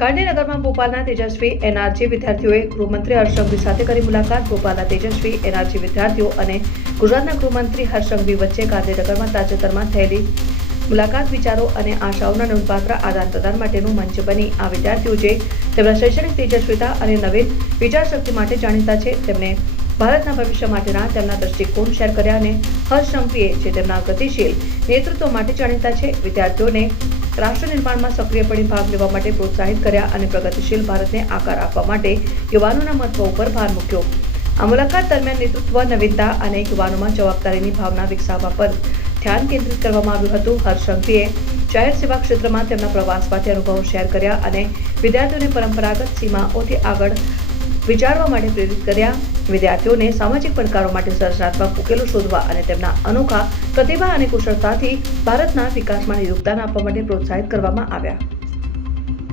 ગાંધીનગરમાં ભોપાલના તેજસ્વી એનઆરજી વિદ્યાર્થીઓએ ગૃહમંત્રી હર્ષ સંઘવી સાથે કરી મુલાકાત. ભોપાલના તેજસ્વી એનઆરજી વિદ્યાર્થીઓ અને ગુજરાતના ગૃહમંત્રી હર્ષ સંઘવી વચ્ચે ગાંધીનગરમાં તાજેતરમાં થયેલી મુલાકાત વિચારો અને આશાઓના નોંધપાત્ર આદાન પ્રદાન માટેનું મંચ બની. આ વિદ્યાર્થીઓ જે તેમના શૈક્ષણિક તેજસ્વીતા અને નવીન વિચારશક્તિ માટે જાણીતા છે, તેમને ભારતના ભવિષ્ય માટેના તેમના દૃષ્ટિકોણ શેર કર્યા અને હર્ષ સંઘવીએ જે તેમના ગતિશીલ નેતૃત્વ માટે જાણીતા છે, વિદ્યાર્થીઓને રાષ્ટ્ર નિર્માણમાં સક્રિયપણે ભાગ લેવા માટે પ્રોત્સાહિત કર્યા અને પ્રગતિશીલ ભારતને આકાર આપવા માટે યુવાનોના મહત્વ ઉપર ભાર મૂક્યો. આ મુલાકાત દરમિયાન નેતૃત્વ, નવીનતા અને યુવાનોમાં જવાબદારીની ભાવના વિકસાવવા પર ધ્યાન કેન્દ્રિત કરવામાં આવ્યું હતું. હર્ષ સંઘવીએ જાહેર સેવા ક્ષેત્રમાં તેમના પ્રવાસમાંથી અનુભવો શેર કર્યા અને વિદ્યાર્થીઓને પરંપરાગત સીમાઓથી આગળ વિચારવા માટે પ્રેરિત કર્યા. વિદ્યાર્થીઓને સામાજિક પડકારો માટે સર્જનાત્મક ઉકેલો શોધવા અને તેમના અનોખા પ્રતિભા અને કુશળતાથી ભારતના વિકાસમાં યોગદાન આપવા માટે પ્રોત્સાહિત કરવામાં આવ્યા.